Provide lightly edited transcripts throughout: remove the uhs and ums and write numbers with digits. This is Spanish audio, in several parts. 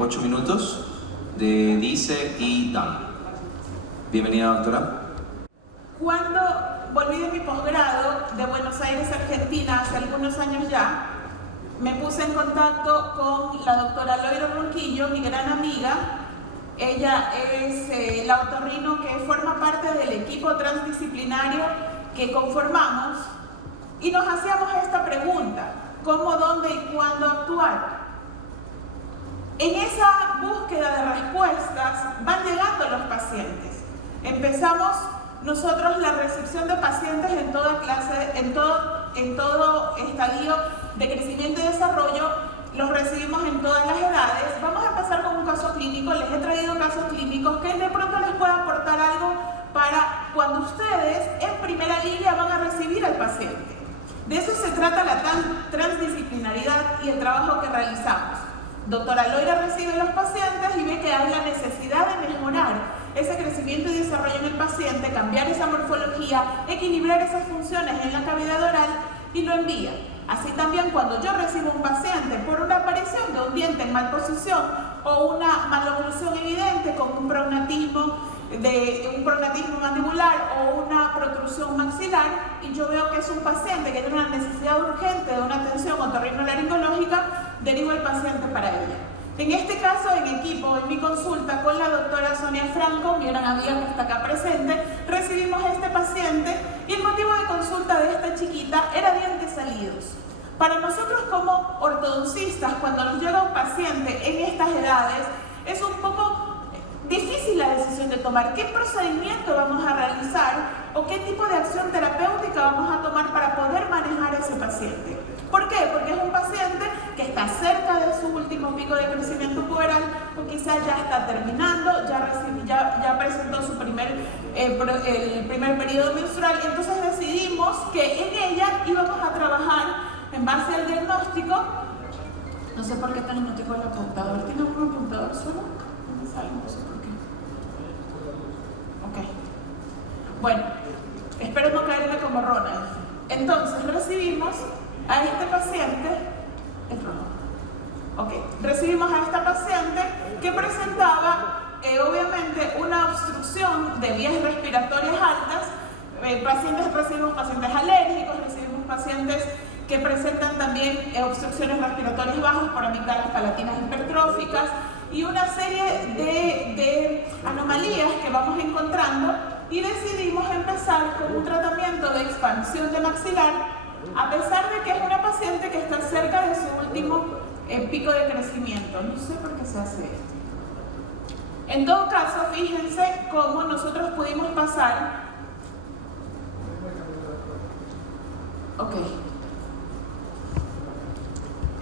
8 minutos de dice y da. Bienvenida, doctora. Cuando volví de mi posgrado de Buenos Aires, Argentina, hace algunos años ya, me puse en contacto con la doctora Loira Ronquillo, mi gran amiga. Ella es la otorrino que forma parte del equipo transdisciplinario que conformamos y nos hacíamos esta pregunta: ¿cómo, dónde y cuándo actuar? En esa búsqueda de respuestas van llegando los pacientes. Empezamos nosotros la recepción de pacientes en toda clase, en todo estadio de crecimiento y desarrollo. Los recibimos en todas las edades. Vamos a empezar con un caso clínico. Les he traído casos clínicos que de pronto les pueda aportar algo para cuando ustedes en primera línea van a recibir al paciente. De eso se trata la transdisciplinaridad y el trabajo que realizamos. Doctora Loira recibe a los pacientes y ve que hay la necesidad de mejorar ese crecimiento y desarrollo en el paciente, cambiar esa morfología, equilibrar esas funciones en la cavidad oral y lo envía. Así también cuando yo recibo un paciente por una aparición de un diente en mal posición o una maloclusión evidente con un prognatismo mandibular o una protrusión maxilar, y yo veo que es un paciente que tiene una necesidad urgente de una atención otorrinolaringológica, derivo al paciente para ella. En este caso, en equipo, en mi consulta con la doctora Sonia Franco, mi gran amiga que está acá presente, recibimos a este paciente y el motivo de consulta de esta chiquita era dientes salidos. Para nosotros como ortodoncistas, cuando nos llega un paciente en estas edades, es un poco difícil la decisión de tomar qué procedimiento vamos a realizar o qué tipo de acción terapéutica vamos a tomar para poder manejar a ese paciente. ¿Por qué? Porque es un paciente que está cerca de su último pico de crecimiento puberal o quizás ya está terminando, ya presentó su el primer periodo menstrual, y entonces decidimos que en ella íbamos a trabajar en base al diagnóstico. No sé por qué tan no tengo el apuntador. ¿Tiene algún apuntador solo? No sé por qué. Ok. Bueno, espero no caerme como Ronald. Entonces recibimos a este paciente, recibimos a esta paciente que presentaba obviamente una obstrucción de vías respiratorias altas. Recibimos pacientes alérgicos, recibimos pacientes que presentan también obstrucciones respiratorias bajas por amígdalas palatinas hipertróficas y una serie de anomalías que vamos encontrando, y decidimos empezar con un tratamiento de expansión de maxilar, a pesar de que es una paciente que está cerca de su último pico de crecimiento. No sé por qué se hace esto. En todo caso, fíjense cómo nosotros pudimos pasar.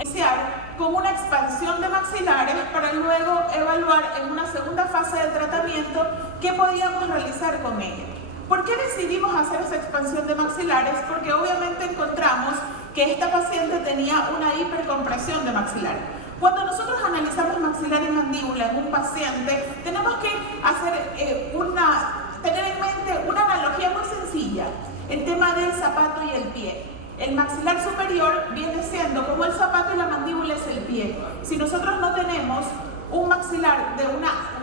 Iniciar con una expansión de maxilares para luego evaluar en una segunda fase de tratamiento qué podíamos realizar con ella. ¿Por qué decidimos hacer esa expansión de maxilares? Porque obviamente encontramos que esta paciente tenía una hipercompresión de maxilar. Cuando nosotros analizamos maxilar y mandíbula en un paciente, tenemos que tener en mente una analogía muy sencilla: el tema del zapato y el pie. El maxilar superior viene siendo como el zapato y la mandíbula es el pie. Si nosotros no tenemos un maxilar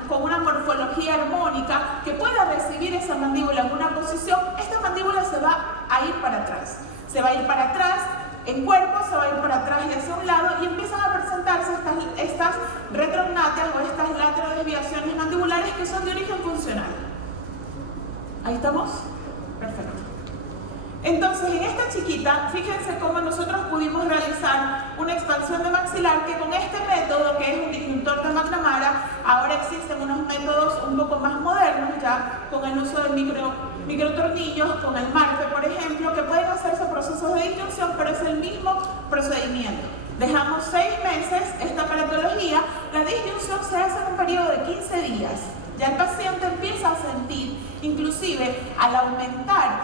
con una morfología armónica que pueda recibir esa mandíbula en una posición, esta mandíbula se va a ir para atrás. Se va a ir para atrás en cuerpo, se va a ir para atrás y hacia un lado, y empiezan a presentarse estas retrognáteas o estas laterodesviaciones mandibulares que son de origen funcional. ¿Ahí estamos? Perfecto. Entonces, en esta chiquita, fíjense cómo nosotros pudimos realizar una expansión de maxilar que con este método, que es un disyuntor de McNamara, ahora existen unos métodos un poco más modernos ya con el uso de microtornillos, con el Marfe, por ejemplo, que pueden hacerse procesos de disyunción, pero es el mismo procedimiento. Dejamos 6 meses esta aparatología. La disyunción se hace en un periodo de 15 días. Ya el paciente empieza a sentir, inclusive al aumentar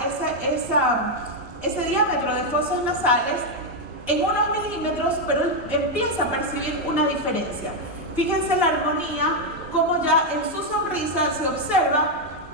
ese diámetro de fosas nasales en unos milímetros, pero empieza a percibir una diferencia. Fíjense la armonía, como ya en su sonrisa se observa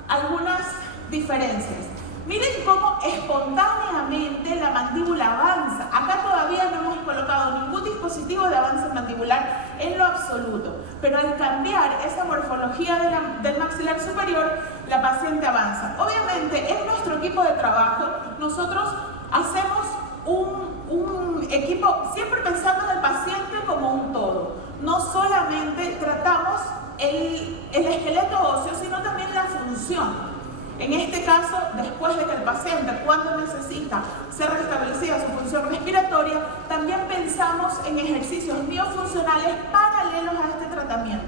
algunas diferencias. Miren cómo espontáneamente la mandíbula avanza. Acá todavía no hemos colocado ningún dispositivo de avance mandibular en lo absoluto. pero al cambiar esa morfología del maxilar superior, la paciente avanza. Obviamente, en nuestro equipo de trabajo, nosotros hacemos un equipo siempre pensando en el paciente como un todo. No solamente tratamos el esqueleto óseo, sino también la función. En este caso, después de que el paciente, cuando necesita ser restablecida su función respiratoria, también pensamos en ejercicios miofuncionales paralelos a este tratamiento.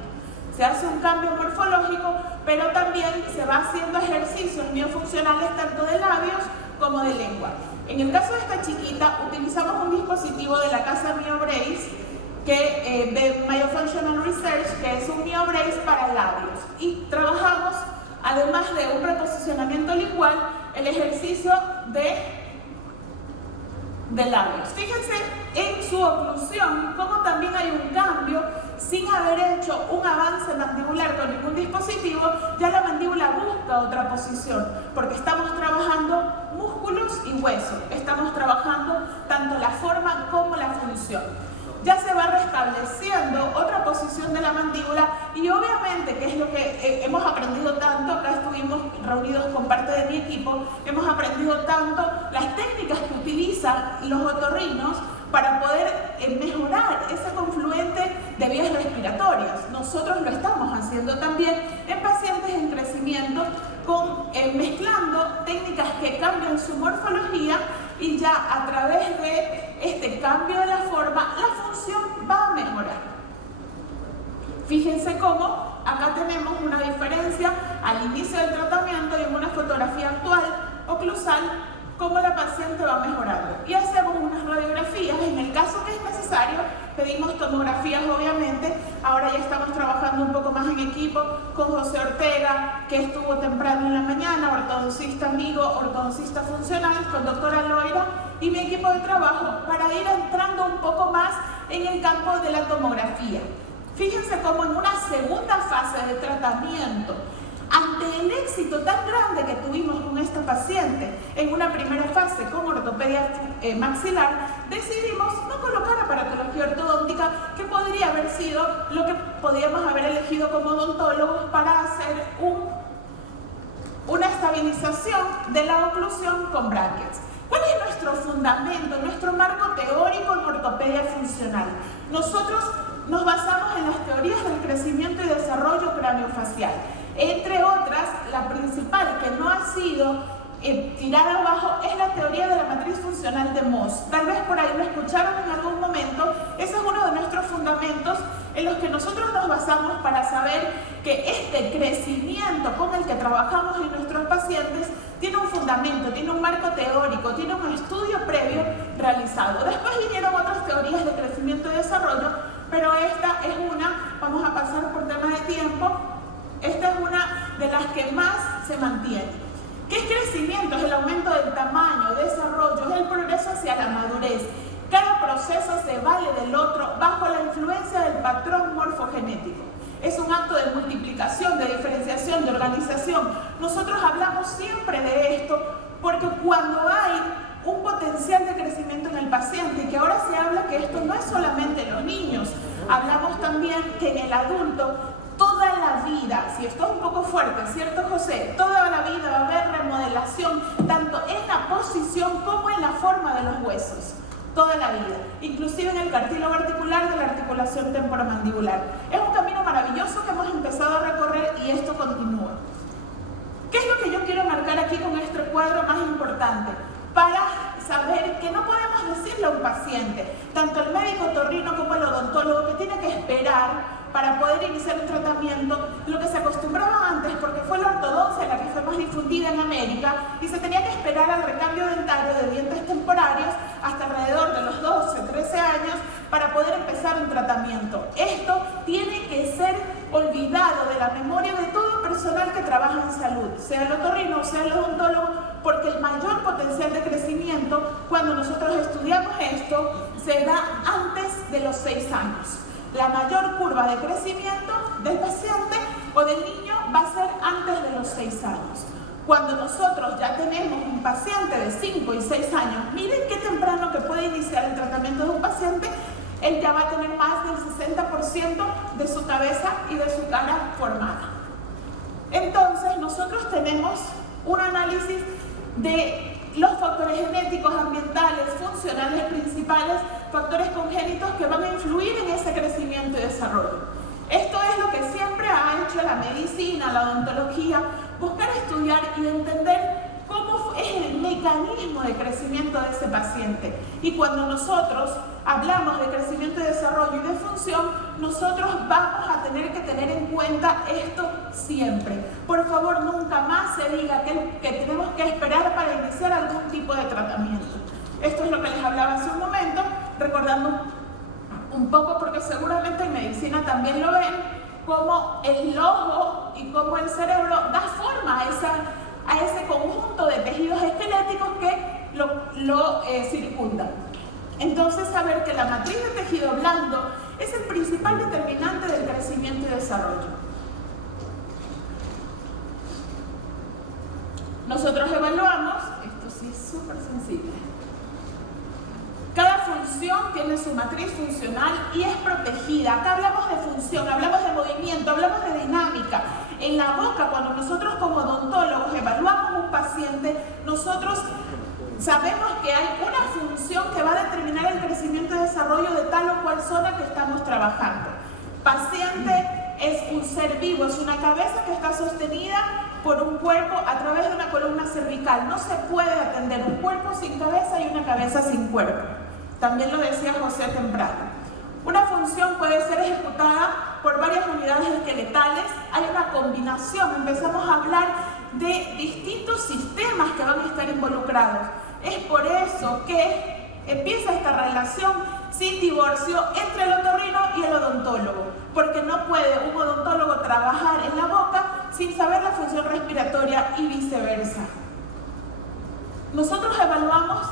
Se hace un cambio morfológico, pero también se va haciendo ejercicios miofuncionales tanto de labios como de lengua. En el caso de esta chiquita, utilizamos un dispositivo de la casa MyoBrace, de Myofunctional Research, que es un MyoBrace para labios. Y trabajamos, además de un reposicionamiento lingual, el ejercicio de labios. Fíjense en su oclusión, como también hay un cambio sin haber hecho un avance mandibular con ningún dispositivo. Ya la mandíbula busca otra posición, porque estamos trabajando músculos y huesos, estamos trabajando tanto la forma como la función. Ya se va restableciendo otra posición de la mandíbula y obviamente, que es lo que hemos aprendido tanto, acá estuvimos reunidos con parte de mi equipo, hemos aprendido tanto las técnicas que utilizan los otorrinos para poder mejorar ese confluente de vías respiratorias. Nosotros lo estamos haciendo también en pacientes en crecimiento, mezclando técnicas que cambian su morfología, y ya a través de este cambio de la forma, la función va a mejorar. Fíjense cómo acá tenemos una diferencia al inicio del tratamiento y en una fotografía actual oclusal, cómo la paciente va mejorando. Y hacemos unas radiografías. En el caso que es necesario, pedimos tomografías, obviamente. Ahora ya estamos trabajando un poco más en equipo con José Ortega, que estuvo temprano en la mañana, ortodoncista amigo, ortodoncista funcional, con doctora Loira y mi equipo de trabajo, para ir entrando un poco más en el campo de la tomografía. Fíjense cómo en una segunda fase de tratamiento, ante el éxito tan grande que tuvimos con esta paciente en una primera fase con ortopedia maxilar, decidimos no colocar aparatología ortodóntica, que podría haber sido lo que podíamos haber elegido como odontólogos para hacer una estabilización de la oclusión con brackets. ¿Cuál es nuestro fundamento, nuestro marco teórico en ortopedia funcional? Nosotros nos basamos en las teorías del crecimiento y desarrollo craneofacial. Entre otras, la principal, que no ha sido tirada abajo, es la teoría de la matriz funcional de Moss. Tal vez por ahí lo escucharon en algún momento. Ese es uno de nuestros fundamentos en los que nosotros nos basamos para saber que este crecimiento con el que trabajamos en nuestros pacientes tiene un fundamento, tiene un marco teórico, tiene un estudio previo realizado. Después vinieron otras teorías de crecimiento y desarrollo, pero esta es una, vamos a pasar por tema de tiempo, esta es una de las que más se mantiene. ¿Qué es crecimiento? Es el aumento del tamaño, desarrollo, es el progreso hacia la madurez. Cada proceso se vale del otro bajo la influencia del patrón morfogenético. Es un acto de multiplicación, de diferenciación, de organización. Nosotros hablamos siempre de esto porque cuando hay un potencial de crecimiento en el paciente, y que ahora se habla que esto no es solamente en los niños, hablamos también que en el adulto, toda la vida, si esto es un poco fuerte, ¿cierto, José? Toda la vida va a haber remodelación, tanto en la posición como en la forma de los huesos. Toda la vida, inclusive en el cartílago articular de la articulación temporomandibular. Es un camino maravilloso que hemos empezado a recorrer y esto continúa. ¿Qué es lo que yo quiero marcar aquí con este cuadro más importante? Para saber que no podemos decirle a un paciente, tanto el médico otorrino como el odontólogo, que tiene que esperar para poder iniciar un tratamiento, lo que se acostumbraba antes, porque fue la ortodoncia la que fue más difundida en América, y se tenía que esperar al recambio dentario de dientes temporarios hasta alrededor de los 12, 13 años para poder empezar un tratamiento. Esto tiene que ser olvidado de la memoria de todo personal que trabaja en salud, sea el otorrino o sea el odontólogo, porque el mayor potencial de crecimiento, cuando nosotros estudiamos esto, se da antes de los 6 años. La mayor curva de crecimiento del paciente o del niño va a ser antes de los 6 años. Cuando nosotros ya tenemos un paciente de 5 y 6 años, miren qué temprano que puede iniciar el tratamiento de un paciente, él ya va a tener más del 60% de su cabeza y de su cara formada. Entonces, nosotros tenemos un análisis de los factores genéticos, ambientales, funcionales principales, factores congénitos que van a influir en ese crecimiento y desarrollo. Esto es lo que siempre ha hecho la medicina, la odontología, buscar estudiar y entender cómo es el mecanismo de crecimiento de ese paciente. Y cuando nosotros hablamos de crecimiento y desarrollo y de función, nosotros vamos a tener que tener en cuenta esto siempre. Por favor, nunca más se diga que tenemos que esperar para iniciar algún tipo de tratamiento. Esto es lo que les hablaba hace un momento, recordando un poco, porque seguramente en medicina también lo ven, cómo el ojo y cómo el cerebro da forma a ese conjunto de tejidos esqueléticos que lo circundan. Entonces, saber que la matriz de tejido blando es el principal determinante del crecimiento y desarrollo. Nosotros evaluamos, esto sí es súper sensible. Cada función tiene su matriz funcional y es protegida. Acá hablamos de función, hablamos de movimiento, hablamos de dinámica. En la boca, cuando nosotros como odontólogos evaluamos un paciente, nosotros sabemos que hay una función que va a determinar el crecimiento y desarrollo de tal o cual zona que estamos trabajando. Paciente es un ser vivo, es una cabeza que está sostenida por un cuerpo a través de una columna cervical. No se puede atender un cuerpo sin cabeza y una cabeza sin cuerpo. También lo decía José temprano. Una función puede ser ejecutada por varias unidades esqueletales. Hay una combinación, empezamos a hablar de distintos sistemas que van a estar involucrados. Es por eso que empieza esta relación sin divorcio entre el otorrino y el odontólogo, porque no puede un odontólogo trabajar en la boca sin saber la función respiratoria y viceversa. Nosotros evaluamos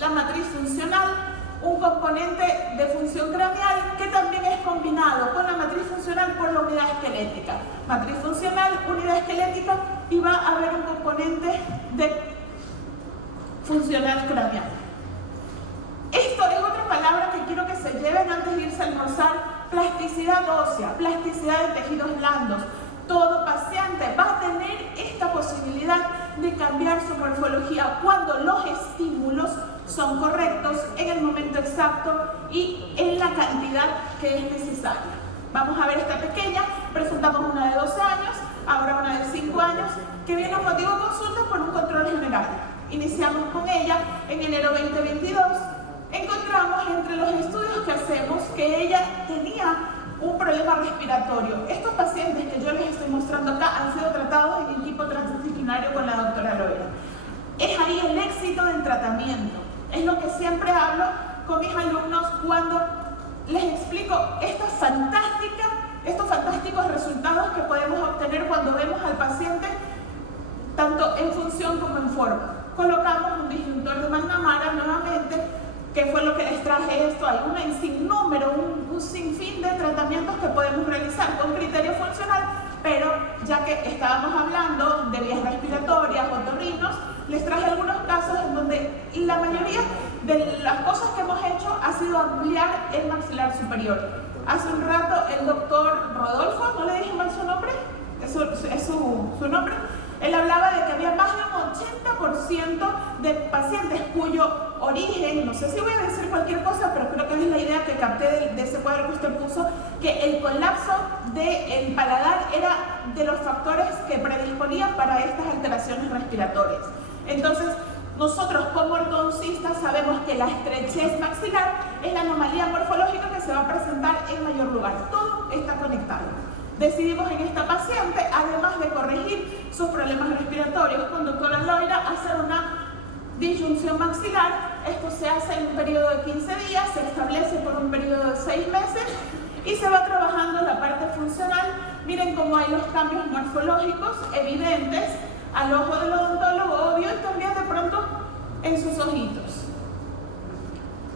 la matriz funcional, un componente de función craneal que también es combinado con la matriz funcional por la unidad esquelética. Matriz funcional, unidad esquelética, y va a haber un componente de funcional craneal. Esto es otra palabra que quiero que se lleven antes de irse a almorzar: plasticidad ósea, plasticidad de tejidos blandos. Todo paciente va a tener esta posibilidad de cambiar su morfología cuando los estímulos son correctos en el momento exacto y en la cantidad que es necesaria. Vamos a ver esta pequeña, presentamos una de 12 años, ahora una de 5 años, que viene a motivo de consulta por un control general. Iniciamos con ella en enero 2022. Encontramos entre los estudios que hacemos que ella tenía un problema respiratorio. Estos pacientes que yo les estoy mostrando acá han sido tratados en equipo transdisciplinario con la doctora Loira. Es ahí el éxito del tratamiento. Es lo que siempre hablo con mis alumnos cuando les explico estos fantásticos resultados que podemos obtener cuando vemos al paciente tanto en función como en forma. Colocamos un disyuntor de McNamara nuevamente, que fue lo que les traje esto. Hay un sinnúmero, un sinfín de tratamientos que podemos realizar con criterio funcional, pero ya que estábamos hablando de vías respiratorias, otorrinos, les traje algunos casos en donde la mayoría de las cosas que hemos hecho ha sido ampliar el maxilar superior. Hace un rato el doctor Rodolfo, ¿no le dije mal su nombre? Es su nombre. Él hablaba de que había más de un 80% de pacientes cuyo origen, no sé si voy a decir cualquier cosa, pero creo que es la idea que capté de ese cuadro que usted puso, que el colapso del paladar era de los factores que predisponían para estas alteraciones respiratorias. Entonces, nosotros como ortodoncistas sabemos que la estrechez maxilar es la anomalía morfológica que se va a presentar en mayor lugar. Todo está conectado. Decidimos en esta paciente, además de corregir sus problemas respiratorios con doctora Loira, hacer una disyunción maxilar. Esto se hace en un periodo de 15 días, se establece por un periodo de 6 meses y se va trabajando la parte funcional. Miren cómo hay los cambios morfológicos evidentes al ojo del odontólogo, obvio, y también de pronto en sus ojitos.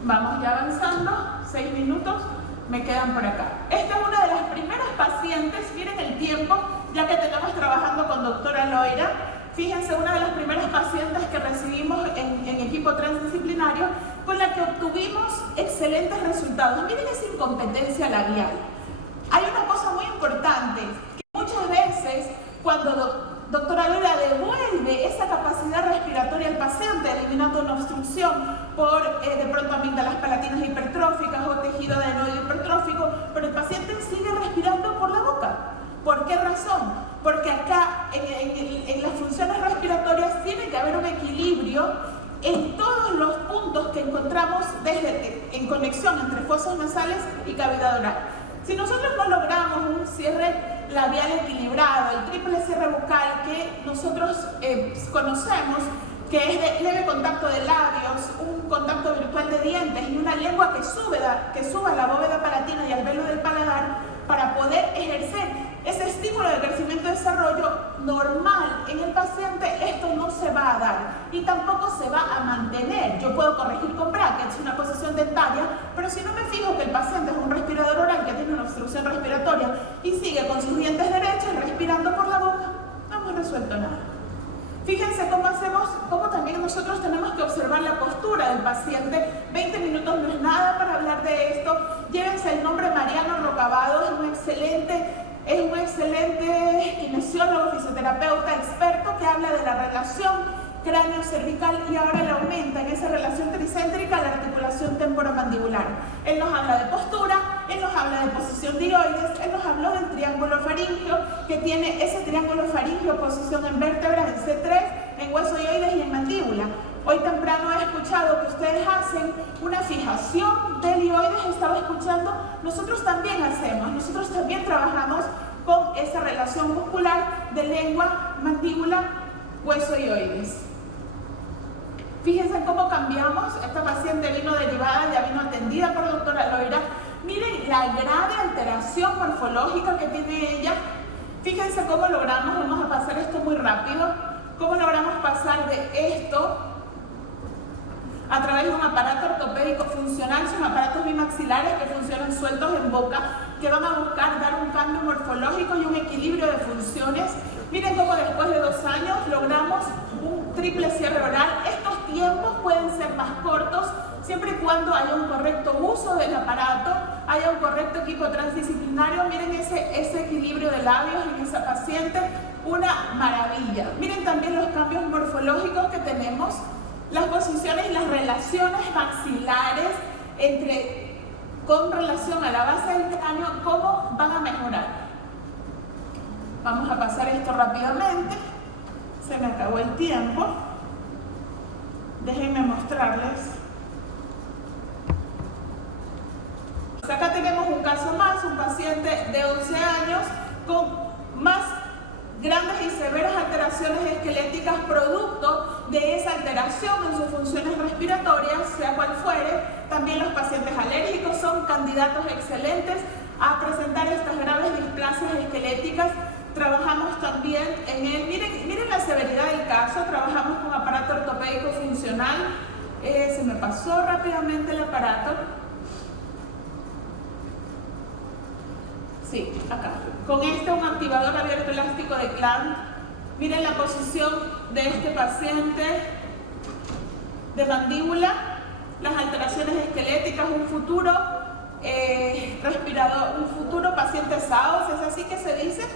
Vamos ya avanzando, 6 minutos. Me quedan por acá. Esta es una de las primeras pacientes, miren el tiempo, ya que tenemos trabajando con doctora Loira. Fíjense, una de las primeras pacientes que recibimos en equipo transdisciplinario con la que obtuvimos excelentes resultados. Miren esa incompetencia labial. Hay una cosa muy importante, que muchas veces cuando doctora Loira devuelve esa capacidad respiratoria al paciente, eliminando una obstrucción por de pronto amígdalas palatinas hipertróficas o tejido adenoide hipertrófico, pero el paciente sigue respirando por la boca. ¿Por qué razón? Porque acá en las funciones respiratorias tiene que haber un equilibrio en todos los puntos que encontramos en conexión entre fosas nasales y cavidad oral. Si nosotros no logramos un cierre labial equilibrado, el triple cierre bucal que nosotros conocemos, que es de leve contacto de labios, un contacto virtual de dientes y una lengua que suba a la bóveda palatina y al velo del paladar para poder ejercer ese estímulo de crecimiento y desarrollo normal en el paciente, esto no se va a dar y tampoco se va a mantener. Yo puedo corregir con brackets una posición dentaria, pero si no me fijo que el paciente es un respirador oral que tiene una obstrucción respiratoria y sigue con sus dientes derechos y respirando por la boca, no hemos resuelto nada. Fíjense cómo también nosotros tenemos que observar la postura del paciente. 20 minutos no es nada para hablar de esto. Llévense el nombre Mariano Rocabado, es un excelente kinesiólogo, fisioterapeuta, experto que habla de la relación cráneo-cervical y ahora le aumenta en esa relación tricéntrica la articulación temporomandibular. Él nos habla de postura, él nos habla de posición tiroides, él nos habló del triángulo faríngeo, que tiene ese triángulo faríngeo, posición en vértebras, en C3, en hueso hioides y en mandíbula. Hoy temprano he escuchado que ustedes hacen una fijación del hioides, estaba escuchando, nosotros también hacemos, nosotros también trabajamos con esa relación muscular de lengua, mandíbula, hueso hioides. Fíjense cómo cambiamos. Esta paciente vino derivada, ya vino atendida por doctora Loira. Miren la grave alteración morfológica que tiene ella. Fíjense cómo logramos, vamos a pasar esto muy rápido, cómo logramos pasar de esto a través de un aparato ortopédico funcional. Son aparatos bimaxilares que funcionan sueltos en boca, que van a buscar dar un cambio morfológico y un equilibrio de funciones. Miren cómo después de 2 años logramos un triple cierre oral. Estos tiempos pueden ser más cortos siempre y cuando haya un correcto uso del aparato, haya un correcto equipo transdisciplinario. Miren ese equilibrio de labios en esa paciente, una maravilla. Miren también los cambios morfológicos que tenemos, las posiciones y las relaciones maxilares con relación a la base del cráneo, cómo van a mejorar. Vamos a pasar esto rápidamente, se me acabó el tiempo. Déjenme mostrarles. Acá tenemos un caso más, un paciente de 11 años con más grandes y severas alteraciones esqueléticas producto de esa alteración en sus funciones respiratorias, sea cual fuere. También los pacientes alérgicos son candidatos excelentes a presentar estas graves displasias esqueléticas. Trabajamos también en él, miren la severidad del caso, trabajamos con aparato ortopédico funcional. Se me pasó rápidamente el aparato. Sí, acá. Con un activador abierto elástico de Clamp. Miren la posición de este paciente de mandíbula, las alteraciones esqueléticas, un futuro respirador, un futuro paciente SAOS, es así que se dice.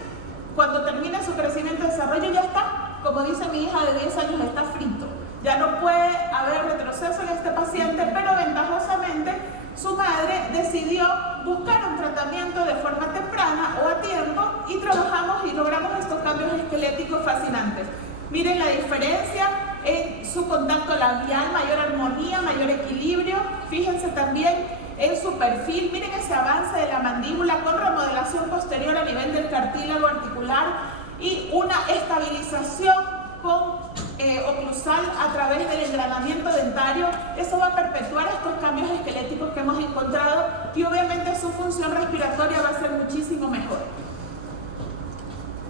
Cuando termine su crecimiento y desarrollo ya está, como dice mi hija de 10 años, está frito. Ya no puede haber retroceso en este paciente, pero ventajosamente su madre decidió buscar un tratamiento de forma temprana o a tiempo y trabajamos y logramos estos cambios esqueléticos fascinantes. Miren la diferencia en su contacto labial, mayor armonía, mayor equilibrio. Fíjense también en su perfil, miren ese avance de la mandíbula con remodelación posterior a nivel del cartílago articular y una estabilización con oclusal a través del engranamiento dentario. Eso va a perpetuar estos cambios esqueléticos que hemos encontrado y obviamente su función respiratoria va a ser muchísimo mejor.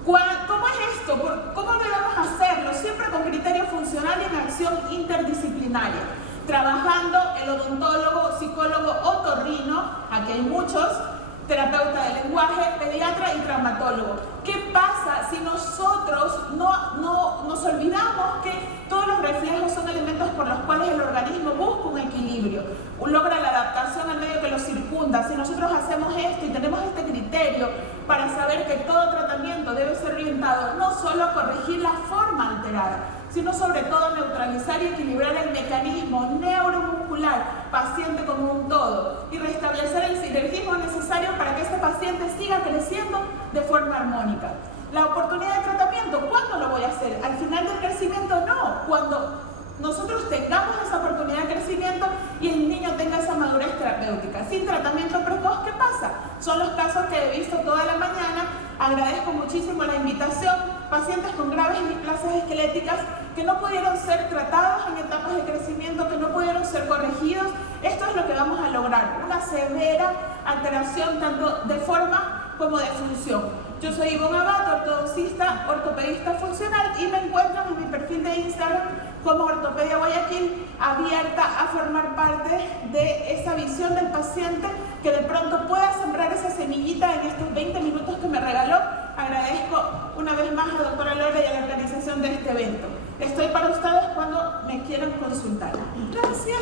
¿Cómo es esto? ¿Cómo debemos hacerlo? Siempre con criterio funcional y en acción interdisciplinaria. Trabajando el odontólogo, psicólogo, otorrino, aquí hay muchos, terapeuta de lenguaje, pediatra y traumatólogo. ¿Qué pasa si nosotros nos olvidamos que todos los reflejos son elementos por los cuales el organismo busca un equilibrio? hacemos esto y tenemos este criterio para saber que todo tratamiento debe ser orientado no solo a corregir la forma alterada, sino sobre todo a neutralizar y equilibrar el mecanismo neuromuscular paciente como un todo y restablecer el sinergismo necesario para que este paciente siga creciendo de forma armónica. La oportunidad de tratamiento, ¿cuándo lo voy a hacer? ¿Al final del crecimiento? No, cuando nosotros tengamos esa oportunidad de crecimiento y el niño tenga esa madurez terapéutica. Sin tratamiento precoz, ¿qué pasa? Son los casos que he visto toda la mañana. Agradezco muchísimo la invitación. Pacientes con graves displasias esqueléticas que no pudieron ser tratados en etapas de crecimiento, que no pudieron ser corregidos. Esto es lo que vamos a lograr, una severa alteración tanto de forma como de función. Yo soy Ivonne Abad, ortodoncista, ortopedista funcional, y me encuentro en mi perfil de Instagram como Ortopedia Guayaquil, abierta a formar parte de esa visión del paciente que de pronto pueda sembrar esa semillita en estos 20 minutos que me regaló. Agradezco una vez más a la doctora Lora y a la organización de este evento. Estoy para ustedes cuando me quieran consultar. Gracias.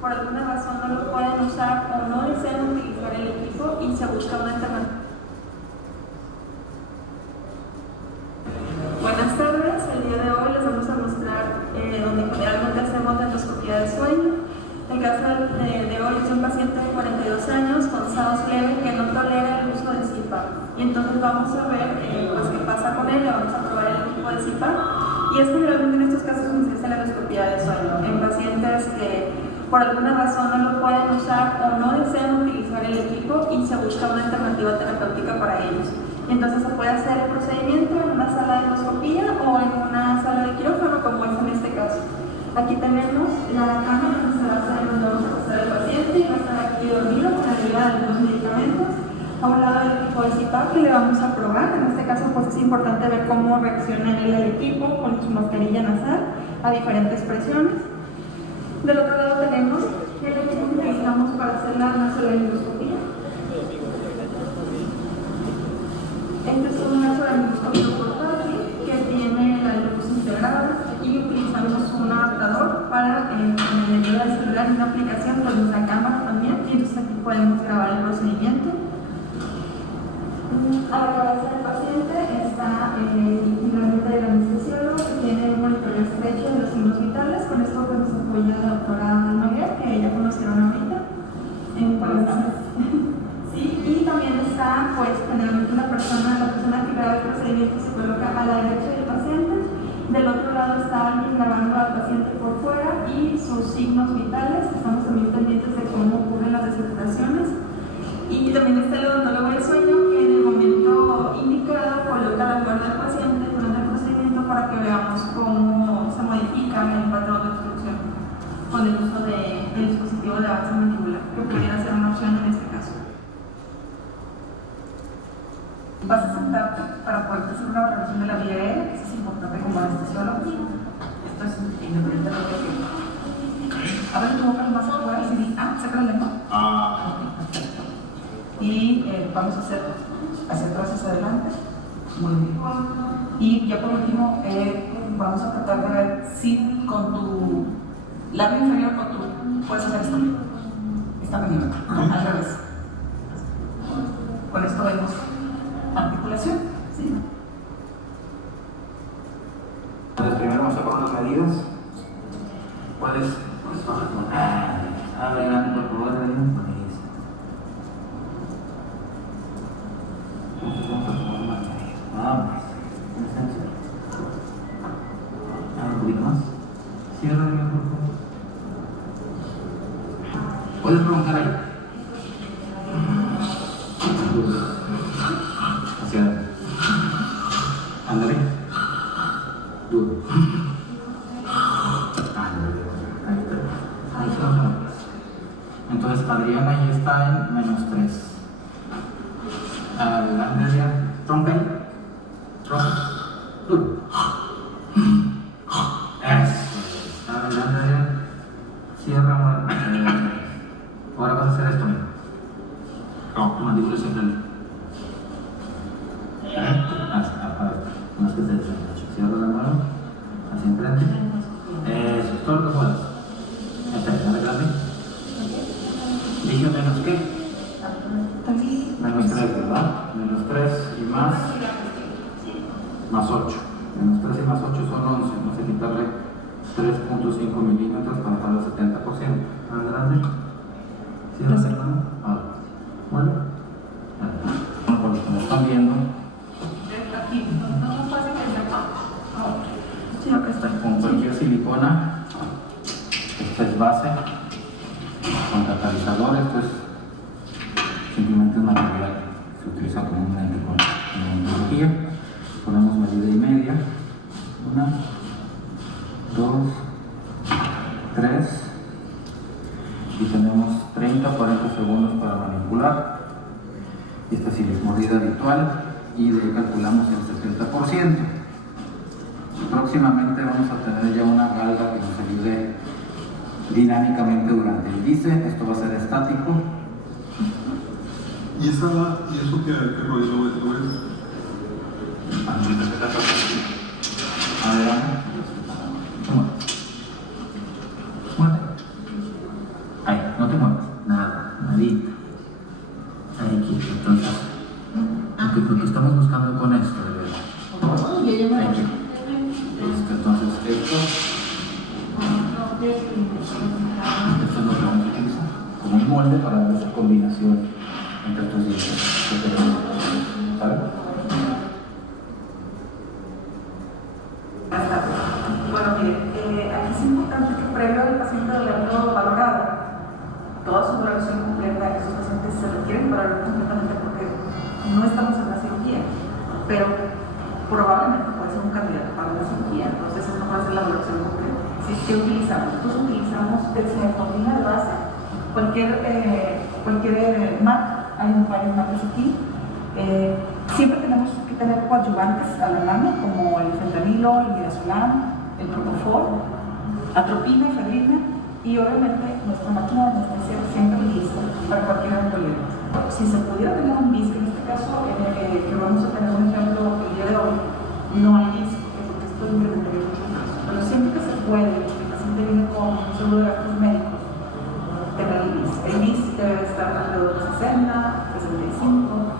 Por alguna razón no lo pueden usar o no desean utilizar el equipo y se busca una alternativa. Buenas tardes, el día de hoy les vamos a mostrar donde generalmente hacemos endoscopía de sueño. El caso de hoy es un paciente de 42 años con SAOS leve que no tolera el uso de CPAP. Y entonces vamos a ver pues, qué pasa con él, le vamos a probar el equipo de CPAP. Y es generalmente en estos casos donde se hace la endoscopía de sueño, en pacientes que por alguna razón no lo pueden usar o no desean utilizar el equipo y se busca una alternativa terapéutica para ellos. Entonces se puede hacer el procedimiento en una sala de endoscopía o en una sala de quirófano, como es en este caso. Aquí tenemos la cama donde se va a hacer, donde vamos a pasar al paciente y va a estar aquí dormido con ayuda de algunos medicamentos. A un lado del equipo de CPAP que le vamos a probar. En este caso pues es importante ver cómo reacciona él al equipo con su mascarilla nasal a diferentes presiones. Del otro lado tenemos el equipo que utilizamos para hacer la nasolaringoscopía. Este es un nasolaringoscopio portátil que tiene la luz integrada y utilizamos un adaptador para en el ayuda del celular y una aplicación con nuestra cámara también, y entonces aquí podemos grabar el procedimiento. A la cabeza del paciente está la mente del anestesiólogo que tiene un monitoreo estrecho de los signos vitales. Con esto pues nos apoya la doctora Noguer, que ya conocieron ahorita. Sí, y también está pues generalmente la persona que graba el procedimiento se coloca a la derecha del paciente. Del otro lado está alguien grabando al paciente por fuera y sus signos vitales. Estamos también pendientes de cómo ocurren las desaturaciones. Y también está el odontólogo del sueño, que en el momento indicado coloca la guardia del paciente durante el procedimiento para que veamos cómo se modifica el patrón de obstrucción con el uso del dispositivo de avance mandibular, que pudiera ser una opción en este caso. Vas a sentarte para poder hacer una valoración de la vía aérea, que eso es importante como anestesiólogo. Esto es independiente de lo que abre tu boca lo más que puedas y saca la lengua. Y vamos a hacer hacia atrás, hacia adelante. Muy bien. Y ya por último, vamos a tratar de ver si con tu labio inferior puedes hacer esto. Esta maniobra. Al revés. Con esto vemos articulación. ¿Sí? Entonces primero vamos a poner las medidas. ¿Cuáles? Adelante, por favor. Un poquito más. Cierra bien, por favor. ¿Puedes preguntar ahí? Hacia adelante. Ándale. Duro. Ándale. Ahí está. Entonces Adriana ya está en -3. Adelante ya. Trompa ahí. Trompa. Duro. Eso. Adelante ya. Cierra. Ahora vas a hacer esto. No, mandíbula central. Más que se cierra la mano. Así. más 8. Menos 13 más 8 son 11. Vamos a quitarle 3.5 milímetros para dejarlo al 70%. ¿Más grande? ¿Sí? ¿Más cercano? Bueno. Por lo que nos están viendo. Aquí, no nos pasa que se acá. Sí, acá está. Con cualquier silicona, esta es base, con catalizador, esto es simplemente un material que se utiliza comúnmente con odontología. Ponemos medida y media, 1, 2, 3, y tenemos 30-40 segundos para manipular. Y esta sí es mordida habitual, y de ahí calculamos el 70%. Próximamente vamos a tener ya una galga que nos ayude dinámicamente durante el guise. Esto va a ser estático. ¿Y eso qué rollo es? A ver, muévete. Ahí, no te muevas, nada, nadita. Ahí quieto, entonces. Porque estamos buscando con esto, de verdad. Ahí quieto. Listo, entonces esto es lo que vamos a utilizar como un molde para ver esa combinación entre tus dientes. ¿Sabes? Bueno, mire, aquí es importante que previo al paciente de haberlo valorado, toda su valoración completa, esos pacientes se requieren valorar completamente porque no estamos en la cirugía, pero probablemente puede ser un candidato para la cirugía, entonces eso no puede ser la valoración completa. ¿Qué utilizamos? Nosotros utilizamos dexmedetomidina de base, cualquier MAC, hay varios MACs aquí. Siempre tenemos que tener coadyuvantes a la mano, como el fentanilo, el midazolam, el propofol, atropina, efedrina, y obviamente nuestra máquina de anestesia siempre lista para cualquier eventualidad. Si se pudiera tener un BIS, que en este caso, que vamos a tener un ejemplo el día de hoy, no hay BIS, porque esto incrementaría mucho más. Pero siempre que se puede, el paciente viene con un seguro de gastos médicos, tener el BIS. El BIS debe estar alrededor de 60, 65.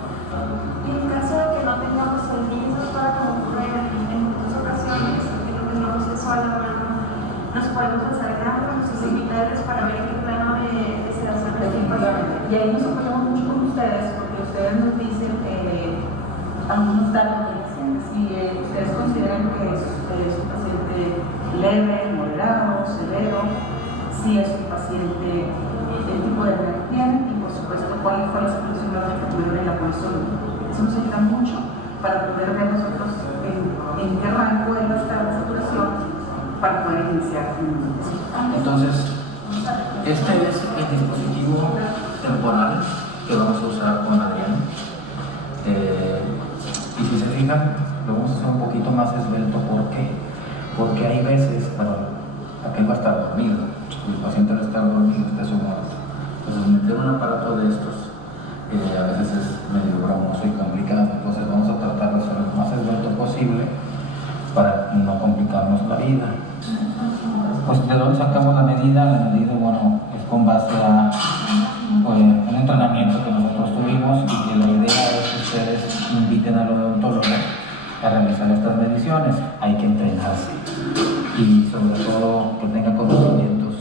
En caso de que no tengamos el mismo para concurrir en muchas ocasiones, que no tengamos eso a la mano, nos podemos acercar con sus invitados para ver qué plano de sedación Efectivamente. Y ahí nos apoyamos mucho con ustedes, porque ustedes nos dicen algunos datos de pacientes. Si ustedes consideran que es un paciente leve, moderado, severo, si es un paciente, el tipo de edad que tiene, y por supuesto cuál fue la situación que tuvieron en la consulta. Eso nos ayuda mucho para poder ver nosotros en qué rango debe estar la saturación para poder iniciar. Entonces, este es el dispositivo temporal que vamos a usar con Adrián. Y si se fijan, lo vamos a hacer un poquito más esbelto. ¿Por qué? Porque hay veces, aquel va a estar dormido, el paciente va a estar dormido, está sumado. Entonces, meter un aparato de estos a veces es medio bromoso y complicado. Entonces, vamos a tratar de hacerlo lo más esbelto posible para no complicarnos la vida. Pues de dónde sacamos la medida, bueno, es con base a un entrenamiento que nosotros tuvimos, y que la idea es que ustedes inviten al odontólogo a realizar estas mediciones. Hay que entrenarse y sobre todo que tenga conocimientos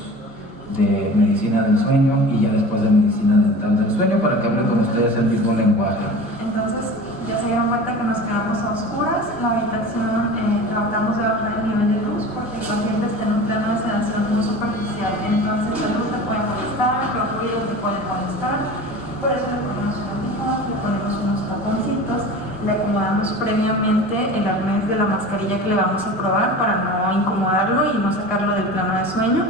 de medicina del sueño y ya después de medicina dental del sueño, para que hable con ustedes el mismo lenguaje. Entonces, ya se dieron cuenta que nos quedamos a oscuras, la habitación tratamos de bajar el nivel de luz porque el paciente está en un plano de sedación no superficial, entonces la luz le puede molestar, los ruidos le pueden molestar, por eso le ponemos un antifaz, le ponemos unos taponcitos, le acomodamos previamente el arnés de la mascarilla que le vamos a probar para no incomodarlo y no sacarlo del plano de sueño.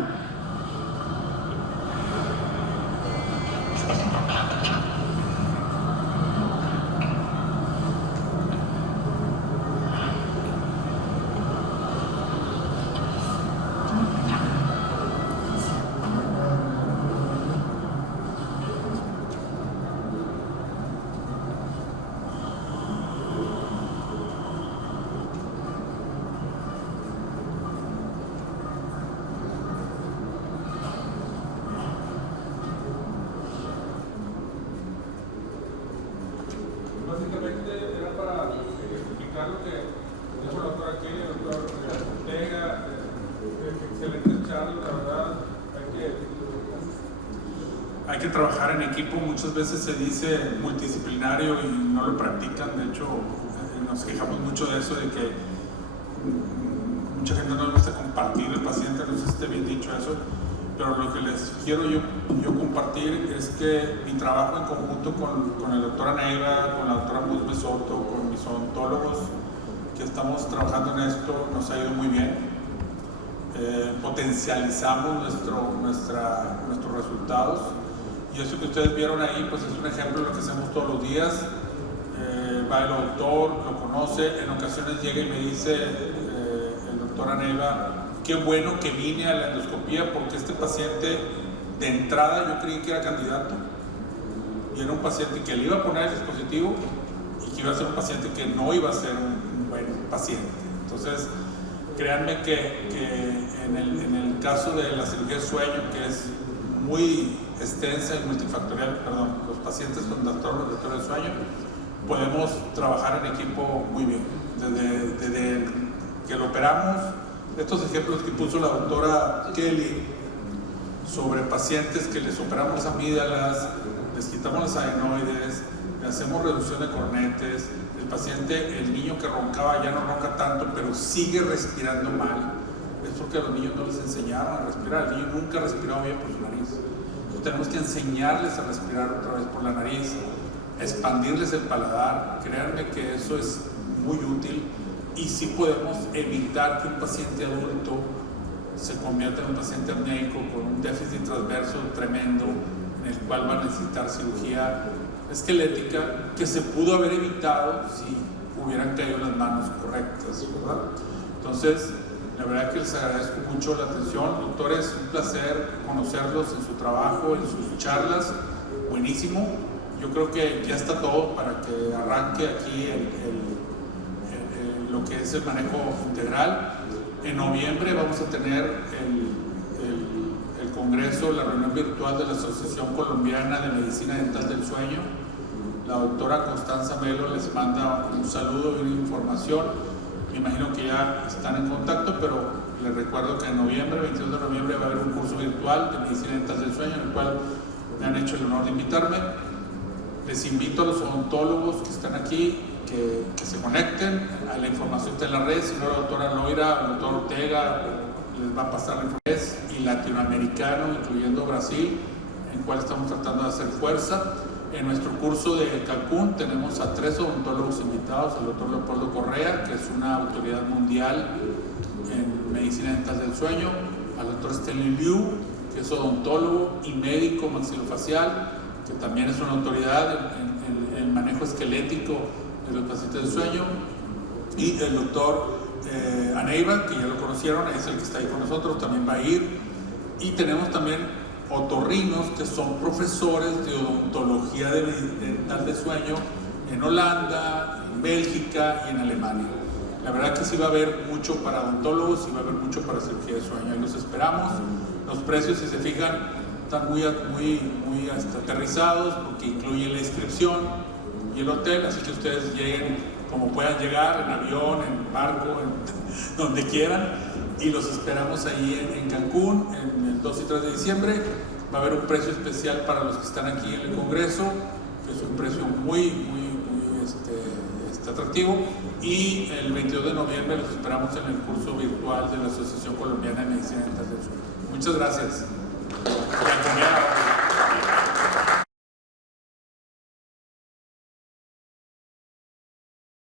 hay que trabajar en equipo. Muchas veces se dice multidisciplinario y no lo practican. De hecho, nos quejamos mucho de eso, de que mucha gente no le gusta compartir el paciente, no sé si esté bien dicho eso, pero lo que les quiero yo compartir es que mi trabajo en conjunto con el doctor Aneiva, con la doctora Musme Soto, con mis odontólogos que estamos trabajando en esto, nos ha ido muy bien. Potencializamos nuestros resultados, y eso que ustedes vieron ahí pues es un ejemplo de lo que hacemos todos los días. Va el doctor, lo conoce, en ocasiones llega y me dice el doctor Aneiva, qué bueno que vine a la endoscopía porque este paciente de entrada yo creí que era candidato y era un paciente que le iba a poner el dispositivo y que iba a ser un paciente que no iba a ser un buen paciente. Entonces créanme que en el caso de la cirugía de sueño, que es muy extensa y multifactorial, los pacientes con trastornos del sueño, podemos trabajar en equipo muy bien. Desde que lo operamos, estos ejemplos que puso la doctora Kelly sobre pacientes que les operamos amígdalas, les quitamos las adenoides, le hacemos reducción de cornetes, el paciente, el niño que roncaba ya no ronca tanto, pero sigue respirando mal, es porque a los niños no les enseñaron a respirar. El niño nunca ha respirado bien por su nariz. Entonces tenemos que enseñarles a respirar otra vez por la nariz, expandirles el paladar. Créanme que eso es muy útil, y sí podemos evitar que un paciente adulto se convierta en un paciente apneico con un déficit transverso tremendo, en el cual va a necesitar cirugía esquelética, que se pudo haber evitado si hubieran caído en las manos correctas, ¿verdad? Entonces, la verdad que les agradezco mucho la atención. Doctores, un placer conocerlos en su trabajo, en sus charlas, buenísimo. Yo creo que ya está todo para que arranque aquí lo que es el manejo integral. En noviembre vamos a tener el congreso, la reunión virtual de la Asociación Colombiana de Medicina Dental del Sueño. La doctora Constanza Melo les manda un saludo y una información. Me imagino que ya están en contacto, pero les recuerdo que en noviembre, 22 de noviembre, va a haber un curso virtual de Medicina Dental del Sueño, en el cual me han hecho el honor de invitarme. Les invito a los odontólogos que están aquí que se conecten. A la información está en la red, si no la doctora Loira, el doctor Ortega les va a pasar la información, y latinoamericano, incluyendo Brasil, en el cual estamos tratando de hacer fuerza. En nuestro curso de Cancún tenemos a 3 odontólogos invitados: al doctor Leopoldo Correa, que es una autoridad mundial en medicina dental del sueño; al doctor Stanley Liu, que es odontólogo y médico maxilofacial, que también es una autoridad en el manejo esquelético de los pacientes del sueño; y el doctor Aneiva, que ya lo conocieron, es el que está ahí con nosotros, también va a ir. Y tenemos también otorrinos que son profesores de odontología dental de sueño en Holanda, en Bélgica y en Alemania. La verdad que sí va a haber mucho para odontólogos y va a haber mucho para cirugía de sueño. Ahí los esperamos. Los precios, si se fijan, están muy aterrizados, porque incluyen la inscripción y el hotel, así que ustedes lleguen como puedan llegar, en avión, en barco, donde quieran, y los esperamos ahí en Cancún en el 2 y 3 de diciembre. Va a haber un precio especial para los que están aquí en el Congreso, que es un precio muy atractivo, y el 22 de noviembre los esperamos en el curso virtual de la Asociación Colombiana de Medicina Dental del Sueño. Muchas gracias.